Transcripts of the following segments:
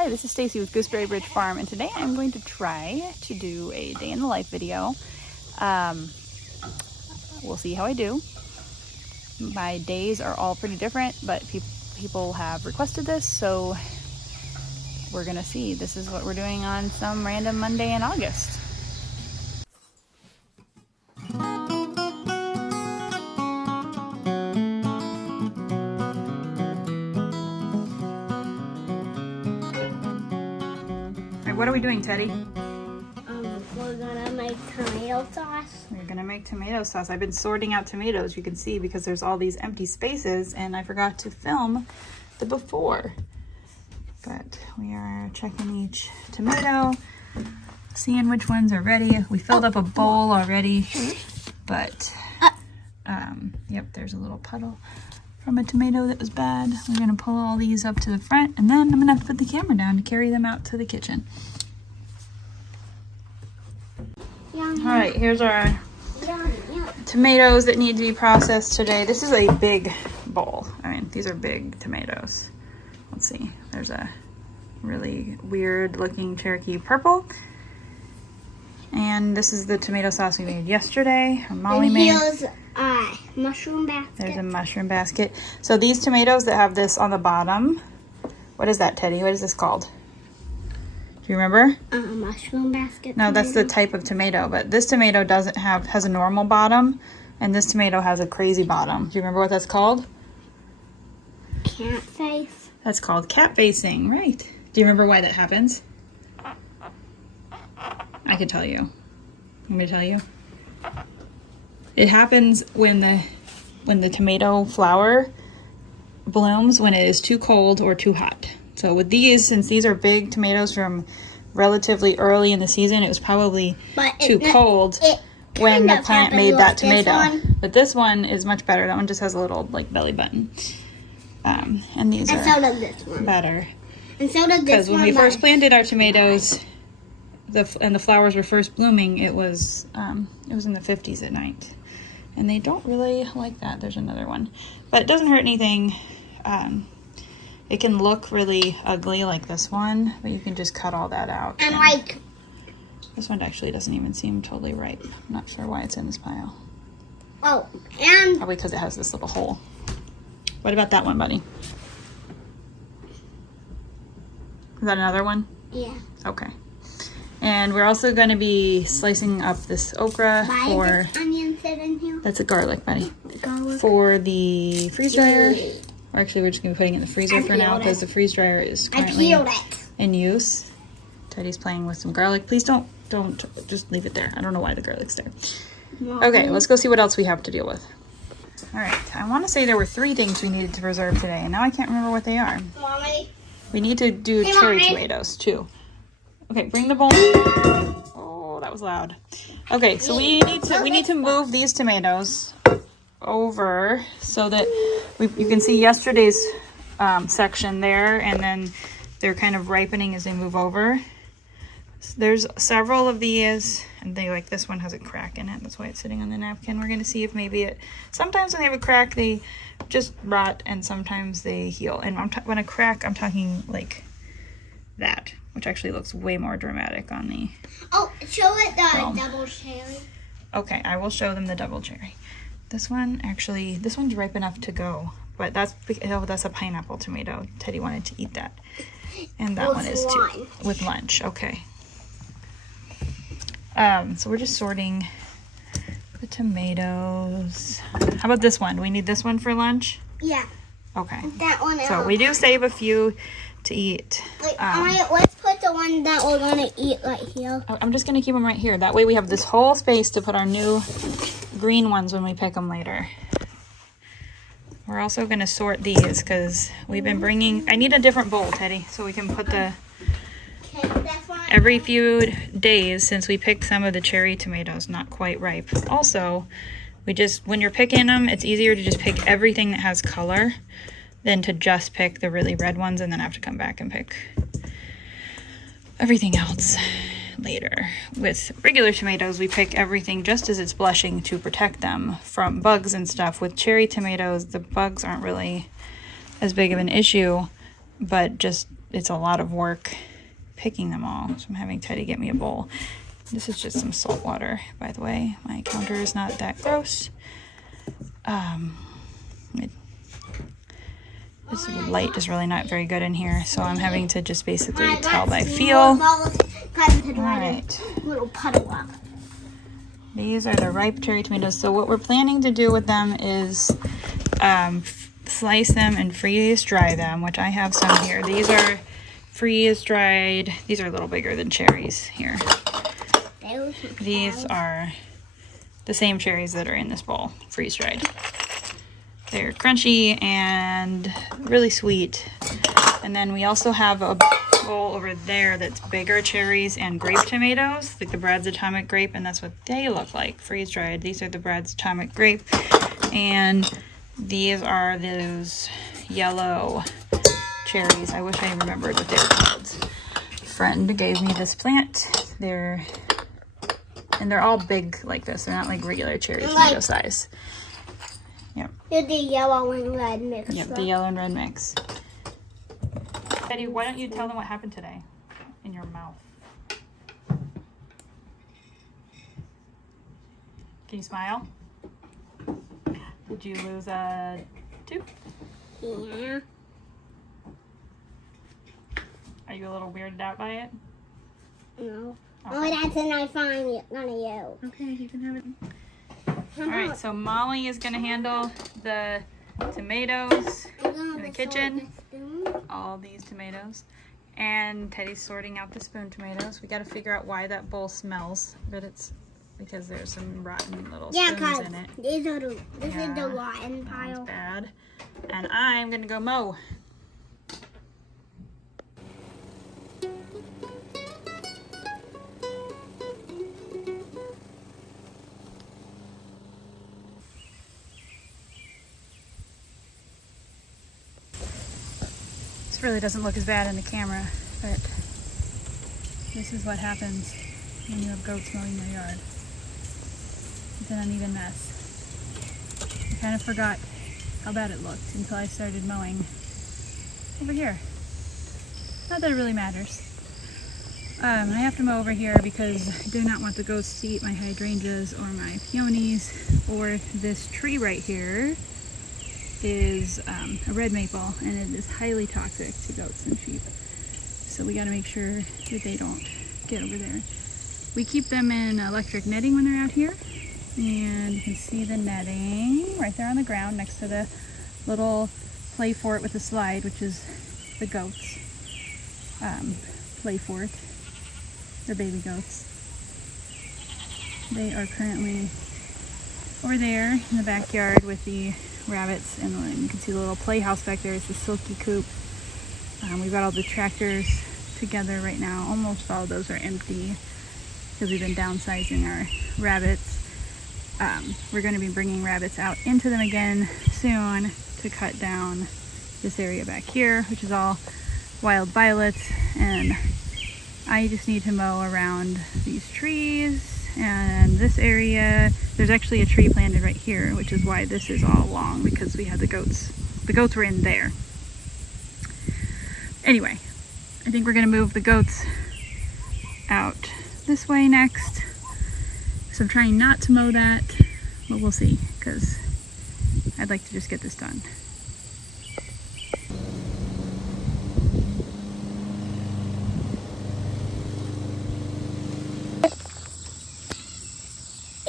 Hi, this is Stacy with Gooseberry Bridge Farm, and today I'm going to try to do a day in the life video. We'll see how I do. My days are all pretty different, but people have requested this, so we're gonna see. This is what we're doing on some random Monday in August. What are we doing, Teddy? We're gonna make tomato sauce. We're gonna make tomato sauce. I've been sorting out tomatoes, you can see, because there's all these empty spaces and I forgot to film the before. But we are checking each tomato, seeing which ones are ready. We filled up a bowl already, but yep, there's a little puddle from a tomato that was bad. We're gonna pull all these up to the front, and then I'm gonna have to put the camera down to carry them out to the kitchen. All right, here's our tomatoes that need to be processed today. This is a big bowl. I mean, these are big tomatoes. Let's see, there's a really weird looking Cherokee purple. And this is the tomato sauce we made yesterday, or Molly made. Here's a mushroom basket. There's a mushroom basket. So these tomatoes that have this on the bottom, what is that, Teddy? What is this called? Do you remember? Mushroom basket. No, that's the type of tomato, but this tomato has a normal bottom, and this tomato has a crazy bottom. Do you remember what that's called? Cat face. That's called cat facing, right. Do you remember why that happens? I could tell you. I'm going to tell you. It happens when the tomato flower blooms when it is too cold or too hot. So with these, since these are big tomatoes from relatively early in the season, it was probably too cold when the plant made that tomato. But this one is much better. That one just has a little like belly button. And these are so does this one. Better. And so does this one. Because when we first planted our tomatoes, and the flowers were first blooming, it was in the 50s at night. And they don't really like that. There's another one. But it doesn't hurt anything. It can look really ugly like this one, but you can just cut all that out. And like... This one actually doesn't even seem totally ripe. I'm not sure why it's in this pile. Oh, and... Probably because it has this little hole. What about that one, buddy? Is that another one? Yeah. Okay. And we're also going to be slicing up this okra Why is this onion sitting here? That's a garlic, buddy. Garlic. For the freeze dryer. Or actually, we're just going to be putting it in the freezer for now because the freeze dryer is currently in use. Teddy's playing with some garlic. Please don't just leave it there. I don't know why the garlic's there. Okay, let's go see what else we have to deal with. All right, I want to say there were 3 things we needed to preserve today, and now I can't remember what they are. Mommy. We need to do cherry tomatoes too. Okay, bring the bowl. Oh, that was loud. Okay, so we need to move these tomatoes over so that you can see yesterday's section there, and then they're kind of ripening as they move over. So there's several of these, and this one has a crack in it. That's why it's sitting on the napkin. We're going to see if maybe sometimes when they have a crack, they just rot, and sometimes they heal. And when a crack, I'm talking like that, which actually looks way more dramatic on the... Oh, show it the double cherry. Okay, I will show them the double cherry. This one's ripe enough to go, but that's a pineapple tomato. Teddy wanted to eat that. And that one is too. With lunch, okay. So we're just sorting the tomatoes. How about this one? Do we need this one for lunch? Yeah. Okay. That one. So we do save a few to eat. Let's put the one that we're gonna eat right here. I'm just gonna keep them right here. That way we have this whole space to put our new green ones when we pick them later. We're also gonna sort these because we've been bringing... I need a different bowl, Teddy, so we can put the... Every few days since we picked some of the cherry tomatoes, not quite ripe. Also, when you're picking them, it's easier to just pick everything that has color than to just pick the really red ones and then have to come back and pick everything else later. With regular tomatoes, we pick everything just as it's blushing to protect them from bugs and stuff. With cherry tomatoes, the bugs aren't really as big of an issue, but just it's a lot of work picking them all. So I'm having Teddy get me a bowl. This is just some salt water, by the way. My counter is not that gross. This light is really not very good in here, so I'm having to just basically tell by feel. All right. Little puddle up. These are the ripe cherry tomatoes. So what we're planning to do with them is slice them and freeze dry them, which I have some here. These are freeze dried. These are a little bigger than cherries here. These are the same cherries that are in this bowl, freeze dried. They're crunchy and really sweet. And then we also have a bowl over there that's bigger cherries and grape tomatoes, like the Brad's Atomic Grape, and that's what they look like, freeze dried. These are the Brad's Atomic Grape, and these are those yellow cherries. I wish I remembered what they were called. A friend gave me this plant. They're all big like this. They're not like regular cherry tomato size. Yep. They're the yellow and red mix. Yep, the yellow and red mix. Betty, why don't you tell them what happened today in your mouth? Can you smile? Did you lose a tooth? Yeah. Are you a little weirded out by it? No. Oh, that's a nice find, none of you. Okay, you can have it. Alright, so Molly is going to handle the tomatoes in the kitchen. All these tomatoes. And Teddy's sorting out the spoon tomatoes. We got to figure out why that bowl smells, but it's because there's some rotten little spoons in it. This is the rotten pile. That's bad. And I'm going to go mow. This really doesn't look as bad in the camera, but this is what happens when you have goats mowing your yard. It's an uneven mess. I kind of forgot how bad it looked until I started mowing over here. Not that it really matters. I have to mow over here because I do not want the goats to eat my hydrangeas or my peonies, or this tree right here is a red maple, and it is highly toxic to goats and sheep. So we got to make sure that they don't get over there. We keep them in electric netting when they're out here, and you can see the netting right there on the ground next to the little play fort with the slide, which is the goats' play fort. They're baby goats. They are currently over there in the backyard with the rabbits, and you can see the little playhouse back there is the silky coop. We've got all the tractors together right now. Almost all of those are empty because we've been downsizing our rabbits. We're going to be bringing rabbits out into them again soon to cut down this area back here, which is all wild violets, and I just need to mow around these trees. And this area, there's actually a tree planted right here, which is why this is all long, because we had the goats. The goats were in there. Anyway, I think we're going to move the goats out this way next. So I'm trying not to mow that, but we'll see, because I'd like to just get this done.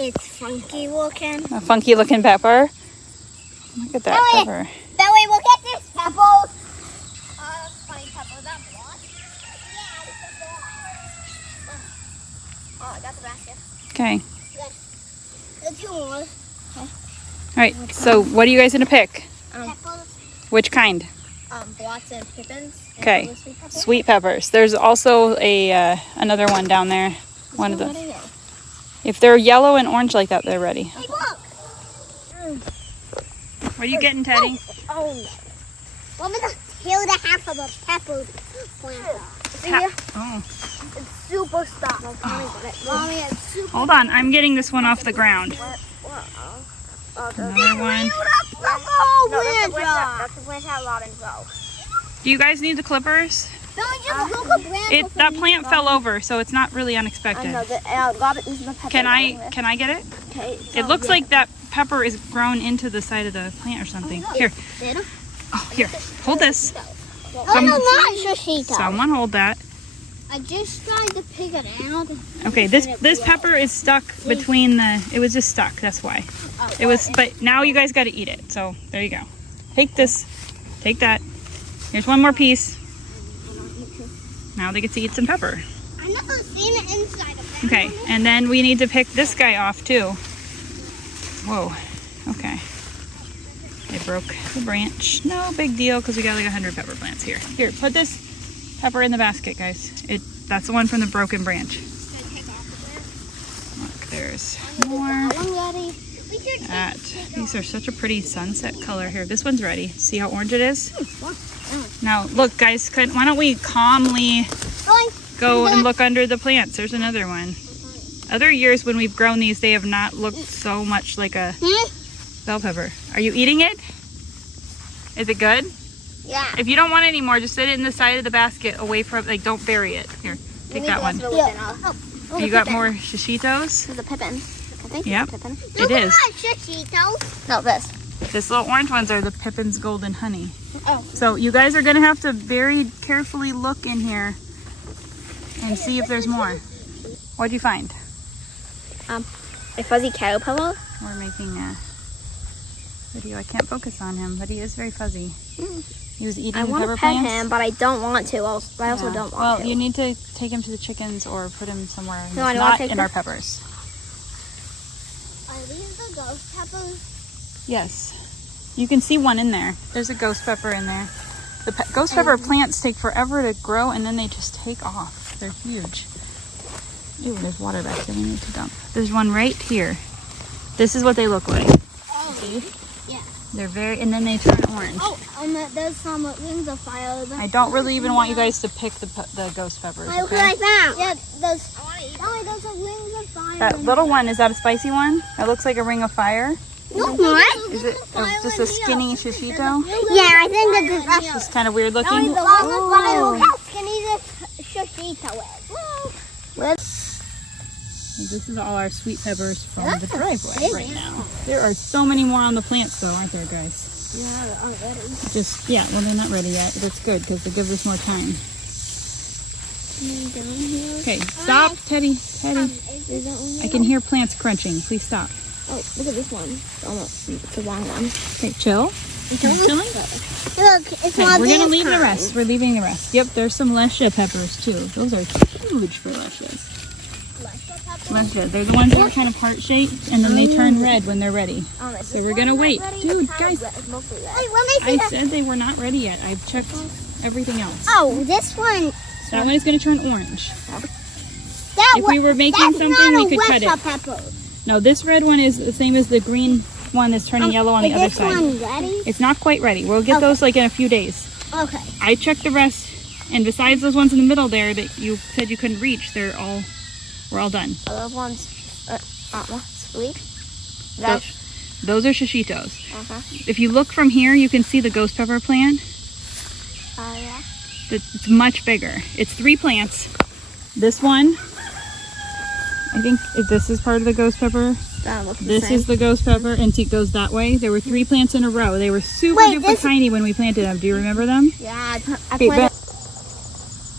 It's funky looking. A funky looking pepper. Look at that pepper. Belly, look at this pepper. Funny pepper. That block? Yeah, it's a block. Oh, I got the basket. Okay. The two more. Alright, so what are you guys going to pick? Peppers. Which kind? Blocks and pippins. Okay. Sweet peppers. There's also a another one down there. One of the. If they're yellow and orange like that, they're ready. Hey, look. What are you getting, Teddy? Oh. What was the tail to half of a pepper plant? Oh. It's super stuck. Mommy, it's super. Hold on, I'm getting this one off the ground. Another one. That's the plant that a lot in row. Do you guys need the clippers? That plant fell over, so it's not really unexpected. Can I get it? Okay. It looks like that pepper is grown into the side of the plant or something. Here. Oh, here. Hold this. Someone hold that. I just tried to pick it out. Okay, this pepper is stuck between the. It was just stuck. That's why. It was. But now you guys got to eat it. So there you go. Take this. Take that. Here's one more piece. Now they get to eat some pepper. I know, seeing it inside of it. Okay, and then we need to pick this guy off too. Whoa. Okay. They broke the branch. No big deal because we got like 100 pepper plants here. Here, put this pepper in the basket, guys. That's the one from the broken branch. Look, there's more. These are such a pretty sunset color here. This one's ready. See how orange it is? Now, look, guys, why don't we calmly go and look under the plants? There's another one. Other years when we've grown these, they have not looked so much like a bell pepper. Are you eating it? Is it good? Yeah. If you don't want any more, just sit it in the side of the basket away from, like, don't bury it. Here, take that one. You got more shishitos? There's a pippin. I think yep, it's a pippin. it is. Shishitos. No, this. This little orange ones are the Pippin's Golden Honey. Oh. So you guys are going to have to very carefully look in here and see if there's more. What'd you find? A fuzzy caterpillar. We're making a video. I can't focus on him, but he is very fuzzy. He was eating I want pepper to pet plants. him, but I don't want to. I also don't want to. Well, you need to take him to the chickens or put him somewhere No, not in our peppers. Are these the ghost peppers? Yes. You can see one in there. There's a ghost pepper in there. The ghost pepper plants take forever to grow and then they just take off. They're huge. Ooh, there's water back there we need to dump. There's one right here. This is what they look like. Oh, see? Yeah. They're very, and then they turn orange. Oh, and there's some wings of fire. I don't really even want you guys to pick the ghost peppers, okay? Look like that. Yeah, those are wings of fire. That little one, is that a spicy one? That looks like a ring of fire. No, what? Is it just a skinny shishito? Yeah, I think it's just kind of weird looking. Look how skinny this shishito is. This is all our sweet peppers from the driveway right now. There are so many more on the plants though, aren't there, guys? Yeah, they're already. Well, they're not ready yet. That's good because it gives us more time. Okay, stop, Teddy. I can hear plants crunching. Please stop. Oh, look at this one. Almost the wrong one. Okay, chill. Chilling? Look, it's okay, we're going to leave the rest. We're leaving the rest. Yep, there's some Lesha peppers too. Those are huge for Leshas. Lesha. They're the ones that are kind of heart-shaped and then they turn red when they're ready. So we're going to wait. Dude, guys, I said they were not ready yet. I've checked everything else. Oh, this one. That one is going to turn orange. If we were making something, we could cut it. Pepper. No, this red one is the same as the green one that's turning yellow on the other side. Is this one ready? It's not quite ready. We'll get those like in a few days. Okay. I checked the rest, and besides those ones in the middle there that you said you couldn't reach, we're all done. Those ones, sweet? Those are shishitos. Uh-huh. If you look from here, you can see the ghost pepper plant. Yeah. It's much bigger. It's 3 plants. This one, I think if this is part of the ghost pepper. This is the ghost pepper, and it goes that way. There were 3 plants in a row. They were super duper tiny when we planted them. Do you remember them? Yeah, I planted.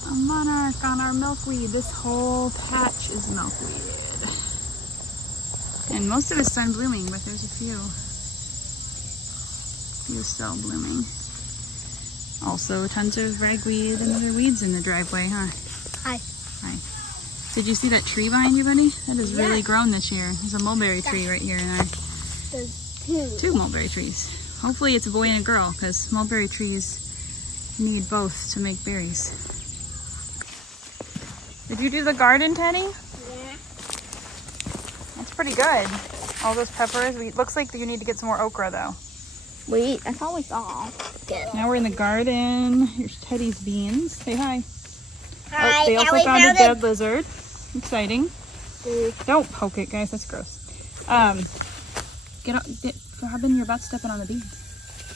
A monarch on our milkweed. This whole patch is milkweeded. And most of it's done blooming, but there's a few still blooming. Also, tons of ragweed and other weeds in the driveway, huh? Hi. Did you see that tree behind you, buddy? That has really grown this year. There's a mulberry tree right here in our... There's 2 mulberry trees. Hopefully it's a boy and a girl, because mulberry trees need both to make berries. Did you do the garden, Teddy? Yeah. That's pretty good. All those peppers. It looks like you need to get some more okra, though. Wait, that's all we saw. Good. Now we're in the garden. Here's Teddy's beans. Say hi. Hi. Oh, they also found a dead lizard. Exciting. Don't poke it, guys. That's gross. Robin, you're about stepping on the beans.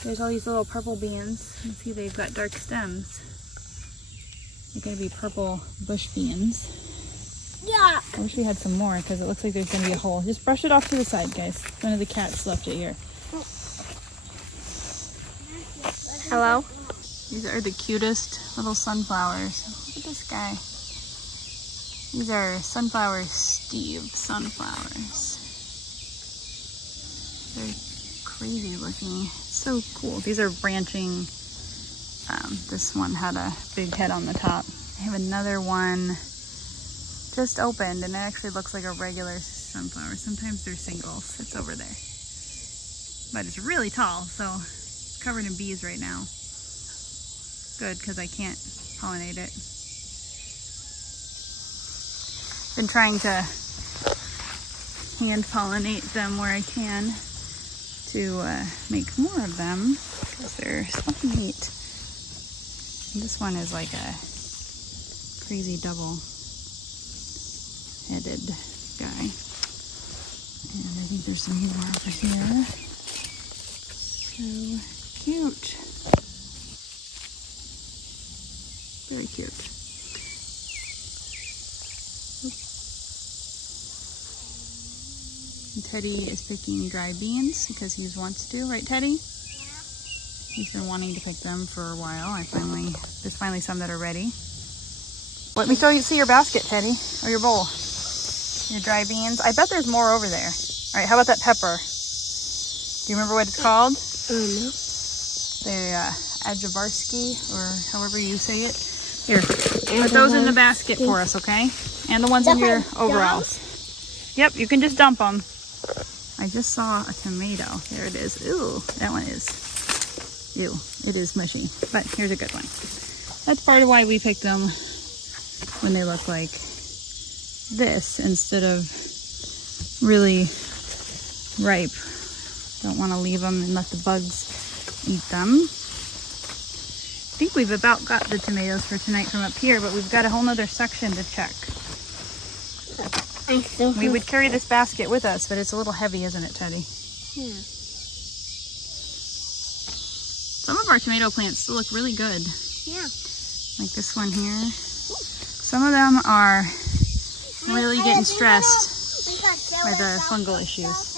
There's all these little purple beans. You can see they've got dark stems. They're gonna be purple bush beans. Yeah. I wish we had some more because it looks like there's gonna be a hole. Just brush it off to the side, guys. One of the cats left it here. Hello? These are the cutest little sunflowers. Look at this guy. These are sunflower Steve sunflowers. They're crazy looking. So cool. These are branching. This one had a big head on the top. I have another one just opened, and it actually looks like a regular sunflower. Sometimes they're singles. It's over there. But it's really tall, so it's covered in bees right now. Good, because I can't pollinate it. Been trying to hand pollinate them where I can to make more of them because they're so neat. And this one is like a crazy double-headed guy. And I think there's some more over here. So cute. Very cute. And Teddy is picking dry beans because he wants to, right, Teddy? He's been wanting to pick them for a while. There's finally some that are ready. Let me see your basket, Teddy, or your bowl. Your dry beans. I bet there's more over there. All right, how about that pepper? Do you remember what it's called? No. The Ajabarski, or however you say it. Here, put those in the basket for us, okay? And the ones in your overalls. Yep, you can just dump them. I just saw a tomato. There it is. Ooh, that one is. Ew, it is mushy, but here's a good one. That's part of why we picked them when they look like this instead of really ripe. Don't want to leave them and let the bugs eat them. I think we've about got the tomatoes for tonight from up here, but we've got a whole nother section to check. We would carry this basket with us, but it's a little heavy, isn't it, Teddy? Yeah. Some of our tomato plants still look really good. Yeah. Like this one here. Some of them are really getting stressed by the fungal issues.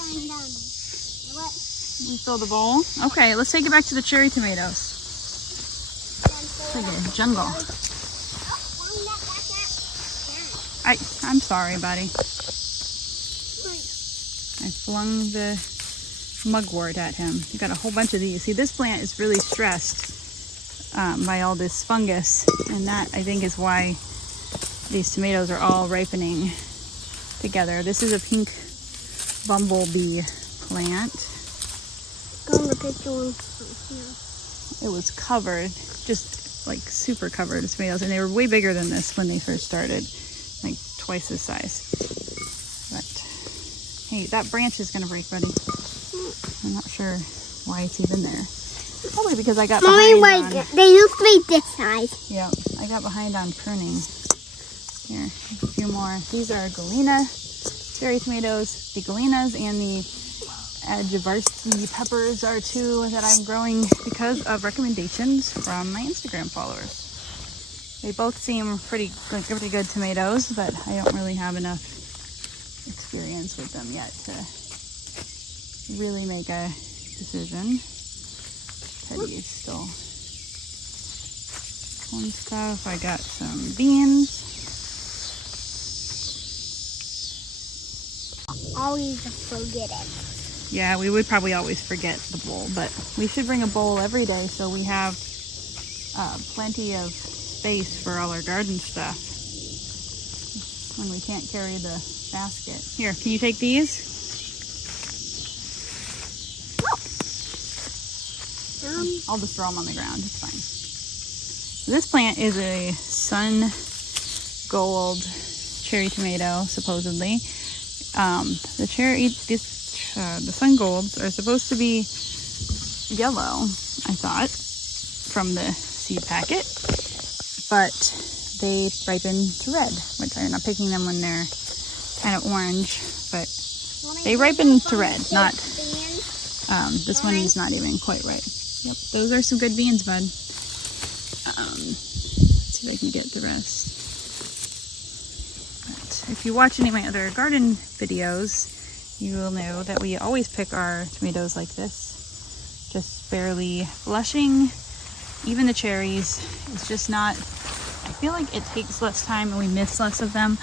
You fill the bowl? Okay, let's take it back to the cherry tomatoes. It's like a jungle. I'm sorry, buddy. I flung the mugwort at him. You got a whole bunch of these. See, this plant is really stressed by all this fungus, and that I think is why these tomatoes are all ripening together. This is a pink bumblebee plant. Go on the picture one. It was covered, just like super covered with tomatoes, and they were way bigger than this when they first started, like twice this size. But hey, that branch is gonna break, buddy. I'm not sure why it's even there. Probably because I got behind on... They used to be this size. Yeah, I got behind on pruning. Here, a few more. These are Galena cherry tomatoes. The Galenas and the Ajabarski peppers are two that I'm growing because of recommendations from my Instagram followers. They both seem pretty good tomatoes, but I don't really have enough experience with them yet to really make a decision. Teddy is still pulling stuff. I got some beans. Always forget it. Yeah, we would probably always forget the bowl, but we should bring a bowl every day so we have plenty of space for all our garden stuff when we can't carry the basket. Here, can you take these? I'll just throw them on the ground. It's fine. So this plant is a sun gold cherry tomato, supposedly. The sun golds are supposed to be yellow, I thought, from the seed packet, but they ripen to red, which I'm not picking them when they're kind of orange, but they ripen to red. Not this one is not even quite right. Yep, those are some good beans, bud. Let's see if I can get the rest. But if you watch any of my other garden videos, you will know that we always pick our tomatoes like this, just barely blushing. Even the cherries, it's just not, I feel like it takes less time and we miss less of them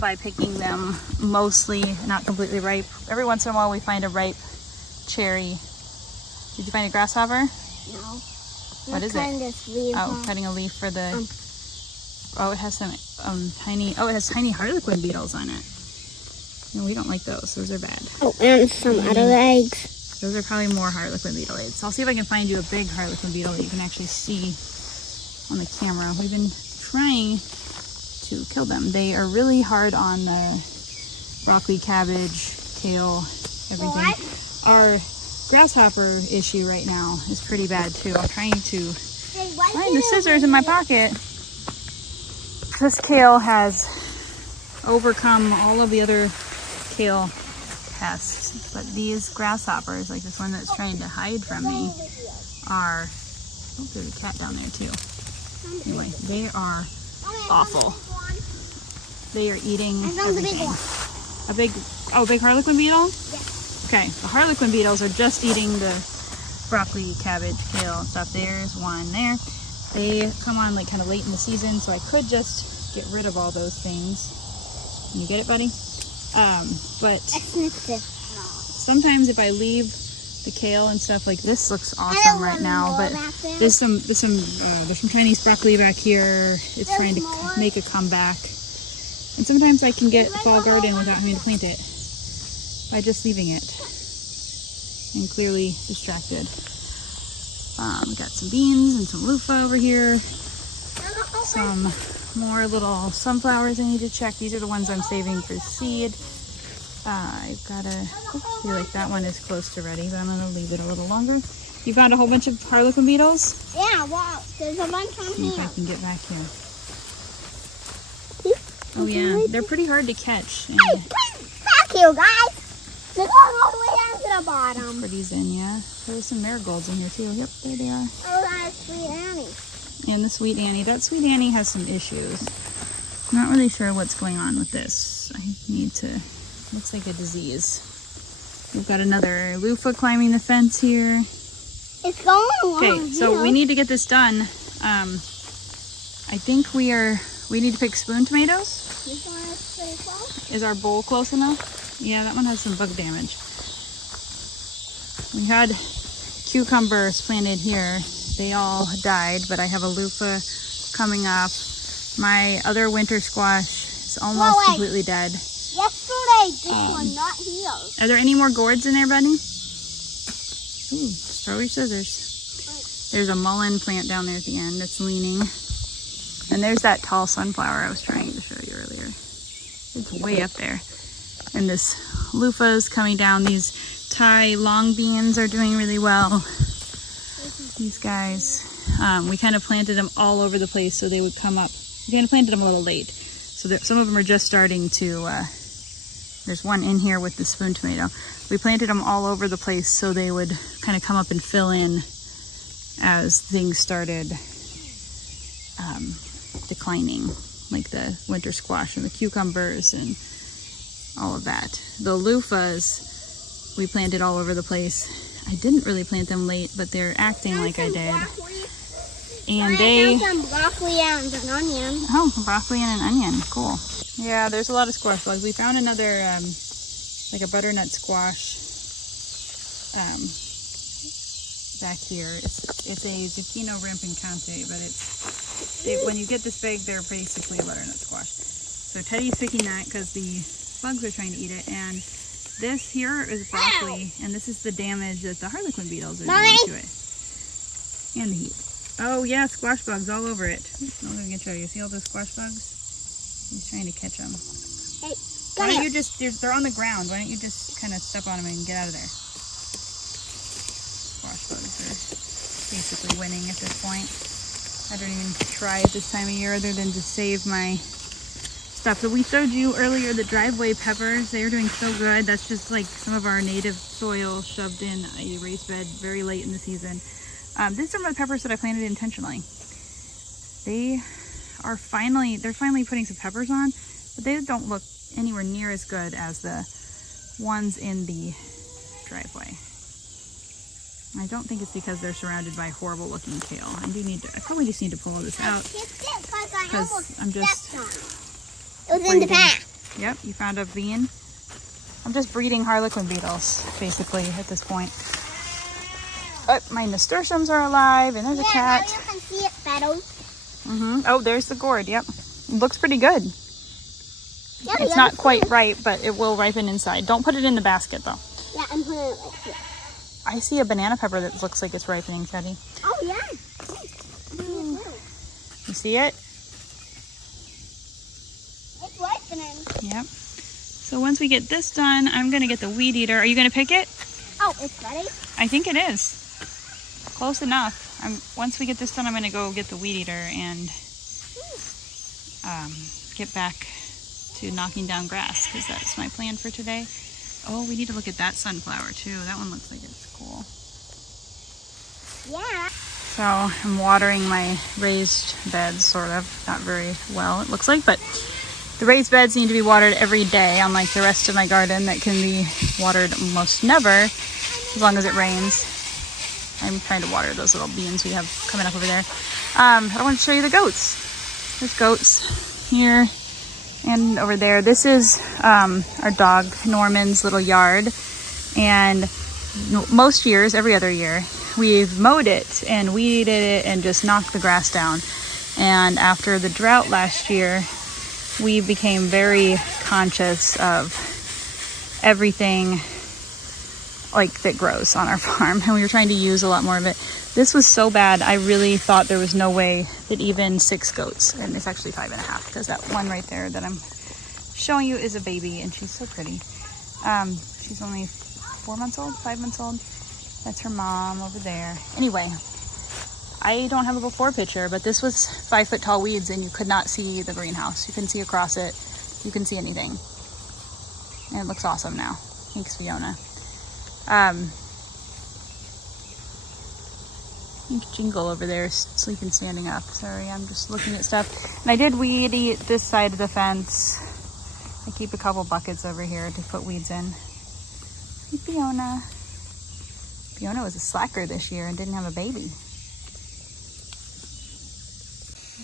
by picking them mostly not completely ripe. Every once in a while we find a ripe cherry. Did you find a grasshopper? No. What is it? Oh, cutting a leaf for the, oh, it has some tiny, oh, it has tiny harlequin beetles on it. No, we don't like those. Those are bad. Oh, and some other eggs. Those are probably more harlequin beetle eggs. I'll see if I can find you a big harlequin beetle that you can actually see on the camera. We've been trying to kill them. They are really hard on the broccoli, cabbage, kale, everything. Our grasshopper issue right now is pretty bad too. I'm trying to find the scissors in my pocket. This kale has overcome all of the other kale pests, but these grasshoppers, like this one that's trying to hide from me, are, oh, there's a cat down there too. Anyway, they are awful. They are eating everything. A big harlequin beetle? Okay, the harlequin beetles are just eating the broccoli, cabbage, kale, and stuff. There's one there. They come on like kind of late in the season, so I could just get rid of all those things. Can you get it, buddy? But sometimes if I leave the kale and stuff, like this looks awesome right now, but there's some Chinese broccoli back here. It's trying to make a comeback. And sometimes I can get fall garden without having to plant it by just leaving it. I'm clearly distracted. We got some beans and some loofah over here. Some more little sunflowers I need to check. These are the ones I'm saving for seed. I've got to, I feel like that one is close to ready, but I'm going to leave it a little longer. You found a whole bunch of harlequin beetles? Yeah, wow, there's a bunch on See if I can get back here. Oh yeah, they're pretty hard to catch. Hey, back here, guys. They're going all the way down to the bottom. Pretty zinnia. There's some marigolds in here too. Yep, there they are. Oh, that's Sweet Annie. And the Sweet Annie. That Sweet Annie has some issues. I'm not really sure what's going on with this. I need to, looks like a disease. We've got another loofah climbing the fence here. It's going along. Okay, so we need to get this done. I think we need to pick spoon tomatoes. This one is pretty close. Is our bowl close enough? Yeah, that one has some bug damage. We had cucumbers planted here. They all died, but I have a loofah coming up. My other winter squash is almost completely dead. Yesterday, this one, not here. Are there any more gourds in there, buddy? Ooh, throw your scissors. There's a mullein plant down there at the end that's leaning. And there's that tall sunflower I was trying to show you earlier. It's way up there. And this loofah is coming down. These Thai long beans are doing really well. These guys, we kind of planted them all over the place so they would come up. We kind of planted them a little late. So that some of them are just starting to, there's one in here with the spoon tomato. We planted them all over the place so they would kind of come up and fill in as things started declining, like the winter squash and the cucumbers and all of that. The loofahs we planted all over the place. I didn't really plant them late, but they're acting like I did. And they found some broccoli and an onion. Oh, broccoli and an onion. Cool. Yeah, there's a lot of squash bugs. We found another like a butternut squash back here. It's a zucchino rampicante, but when you get this big, they're basically a butternut squash. So Teddy's picking that because the bugs are trying to eat it. And this here is broccoli, and this is the damage that the harlequin beetles are doing to it. And the heat. Oh yeah, squash bugs all over it. I'm gonna show you. See all those squash bugs? He's trying to catch them. Hey, why don't you just, they're on the ground. Why don't you just kind of step on them and get out of there? Squash bugs are basically winning at this point. I don't even try at this time of year other than to save my stuff. So we showed you earlier the driveway peppers. They are doing so good. That's just like some of our native soil shoved in a raised bed very late in the season. These are my peppers that I planted intentionally. They are finally, they're finally putting some peppers on, but they don't look anywhere near as good as the ones in the driveway. I don't think it's because they're surrounded by horrible looking kale. I probably just need to pull this out because I'm just It was in the path. Yep, you found a bean. I'm just breeding harlequin beetles, basically, at this point. But my nasturtiums are alive, and there's a cat. Now you can see it better. Oh, there's the gourd, yep. It looks pretty good. Yeah, It's not quite ripe, but it will ripen inside. Don't put it in the basket, though. Yeah, I'm putting it right here. I see a banana pepper that looks like it's ripening, Teddy. Oh, yeah. You see it? It's ripening. Yep. So once we get this done, I'm going to get the weed eater. Are you going to pick it? Oh, it's ready? I think it is. Close enough. Once we get this done, I'm going to go get the weed eater and get back to knocking down grass, because that's my plan for today. Oh, we need to look at that sunflower too. That one looks like it's cool. Yeah. So I'm watering my raised beds, sort of. Not very well, it looks like, but the raised beds need to be watered every day, unlike the rest of my garden that can be watered almost never, as long as it rains. I'm trying to water those little beans we have coming up over there. I want to show you the goats. There's goats here and over there. This is our dog Norman's little yard, and most years, every other year, we've mowed it and weeded it and just knocked the grass down. And after the drought last year, we became very conscious of everything like that grows on our farm, and we were trying to use a lot more of it. This was so bad, I really thought there was no way that even 6 goats, and it's actually 5.5, because that one right there that I'm showing you is a baby, and she's so pretty. She's only 4 months old, 5 months old. That's her mom over there. Anyway, I don't have a before picture, but this was 5 foot tall weeds, and you could not see the greenhouse. You couldn't see across it. You couldn't see anything. And it looks awesome now. Thanks, Fiona. I think Jingle over there is sleeping standing up. Sorry, I'm just looking at stuff. And I did weed eat this side of the fence. I keep a couple buckets over here to put weeds in. Hey, Fiona. Fiona was a slacker this year and didn't have a baby.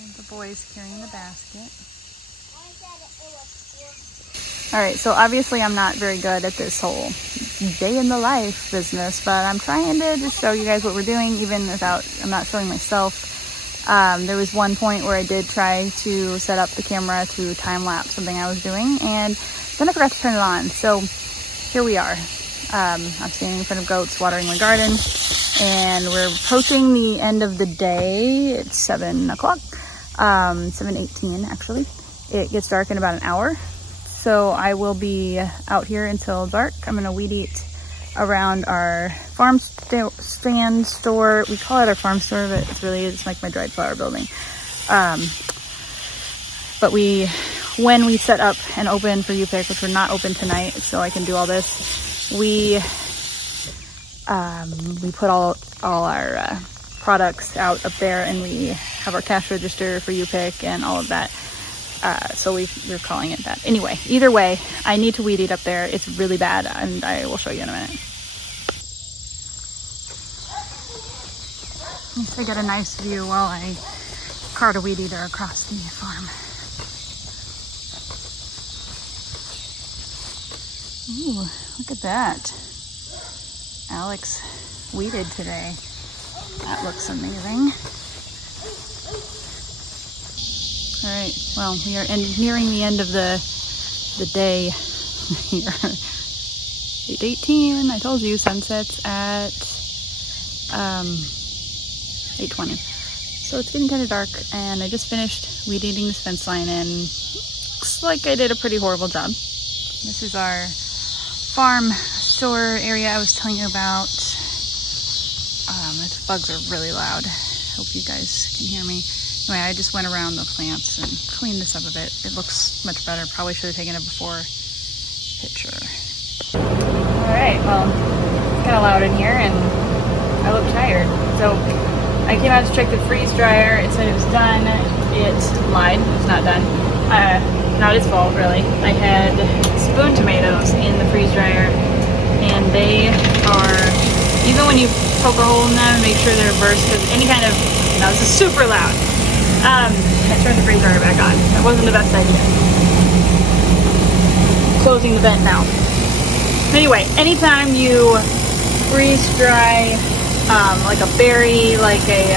And the boys carrying the basket. All right, so obviously I'm not very good at this whole day in the life business, but I'm trying to just show you guys what we're doing, even without, I'm not showing myself. There was one point where I did try to set up the camera to time lapse something I was doing, and then I forgot to turn it on. So here we are. I'm standing in front of goats watering my garden, and we're approaching the end of the day. It's 7 o'clock, 7:18 actually. It gets dark in about an hour. So I will be out here until dark. I'm gonna weed eat around our farm stand store. We call it our farm store, but it's really, it's like my dried flower building. But when we set up and open for U-Pick, which we're not open tonight, so I can do all this, we put all our products out up there, and we have our cash register for U-Pick and all of that. So we're calling it that. Anyway, either way, I need to weed eat up there. It's really bad, and I will show you in a minute. At least I get a nice view while I cart a weed eater across the farm. Ooh, look at that. Alex weeded today. That looks amazing. All right, well, we are nearing the end of the day here. 8:18, I told you, sunsets at 8:20. So it's getting kind of dark, and I just finished weed eating this fence line, and looks like I did a pretty horrible job. This is our farm store area I was telling you about. The bugs are really loud. Hope you guys can hear me. Anyway, I just went around the plants and cleaned this up a bit. It looks much better. Probably should have taken a before picture. All right, well, it's kind of loud in here, and I look tired. So I came out to check the freeze dryer. It said it was done. it lied. It's not done. Not its fault, really. I had spoon tomatoes in the freeze dryer, and they are, even when you poke a hole in them, make sure they're burst, because any kind of, now this is super loud. I turned the freeze dryer back on. That wasn't the best idea. Closing the vent now. Anyway, anytime you freeze dry like a berry, like a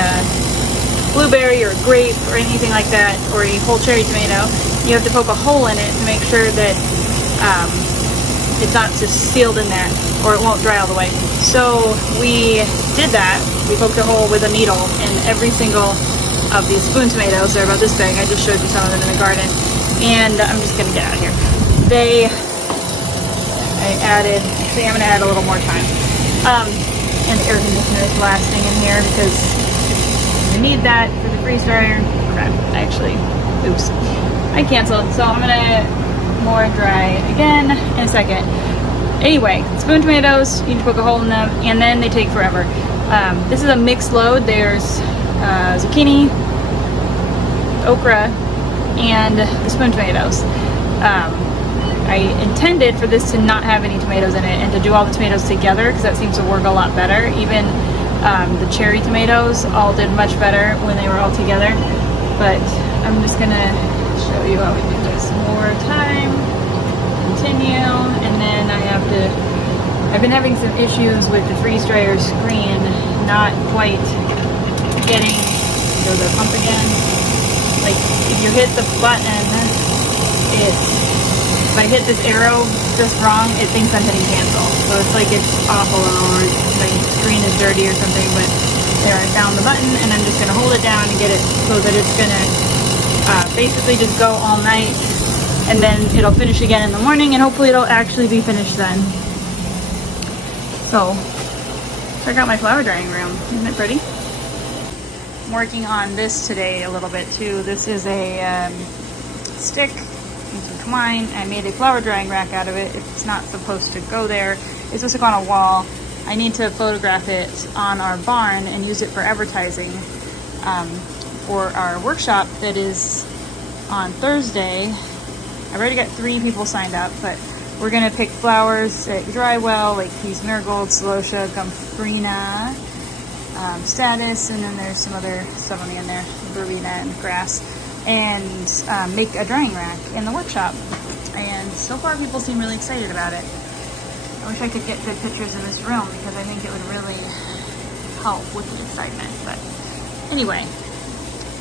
blueberry or a grape or anything like that, or a whole cherry tomato, you have to poke a hole in it to make sure that it's not just sealed in there, or it won't dry all the way. So we did that. We poked a hole with a needle in every single of these spoon tomatoes. They're about this big. I just showed you some of them in the garden. And I'm just gonna get out of here. I'm gonna add a little more time. And the air conditioner is blasting in here because we need that for the freeze dryer. Crap, oops. I canceled, so I'm gonna more dry again in a second. Anyway, spoon tomatoes, you need to poke a hole in them, and then they take forever. This is a mixed load. There's zucchini, okra, and the spoon tomatoes. I intended for this to not have any tomatoes in it and to do all the tomatoes together, because that seems to work a lot better. Even the cherry tomatoes all did much better when they were all together. But I'm just gonna show you how we do this. More time, continue, and then I've been having some issues with the freeze dryer screen not quite getting, go the pump again. Like if you hit the button, if I hit this arrow just wrong, it thinks I'm hitting cancel. So it's like it's awful, or my screen is dirty or something. But there, I found the button, and I'm just gonna hold it down and get it so that it's gonna basically just go all night, and then it'll finish again in the morning, and hopefully it'll actually be finished then. So check out my flower drying room. Isn't it pretty? I'm working on this today a little bit too. This is a stick and some twine. I made a flower drying rack out of it. It's not supposed to go there. It's supposed to go on a wall. I need to photograph it on our barn and use it for advertising for our workshop that is on Thursday. I've already got 3 people signed up, but we're gonna pick flowers that dry well, like peace marigold, celosia, gomphrena, status, and then there's some other stuff on the end there, verbena and grass, and make a drying rack in the workshop. And so far people seem really excited about it. I wish I could get good pictures in this room, because I think it would really help with the excitement. But anyway,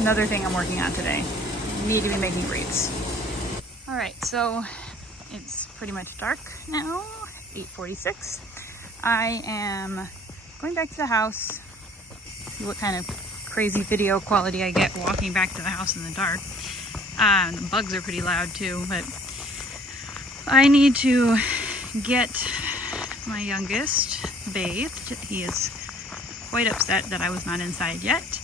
another thing I'm working on today. I need to be making wreaths. All right, so it's pretty much dark now, 8:46. I am going back to the house, see what kind of crazy video quality I get walking back to the house in the dark. The bugs are pretty loud too, but I need to get my youngest bathed. He is quite upset that I was not inside yet.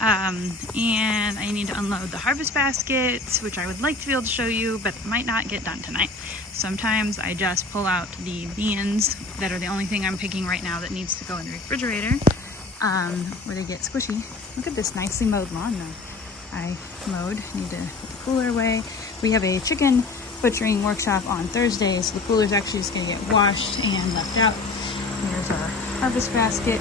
And I need to unload the harvest baskets, which I would like to be able to show you, but might not get done tonight. Sometimes I just pull out the beans that are the only thing I'm picking right now that needs to go in the refrigerator, where they get squishy. Look at this nicely mowed lawn though. I mowed, need to put the cooler away. We have a chicken butchering workshop on Thursday, so the cooler's actually just gonna get washed and left out. Here's our harvest basket.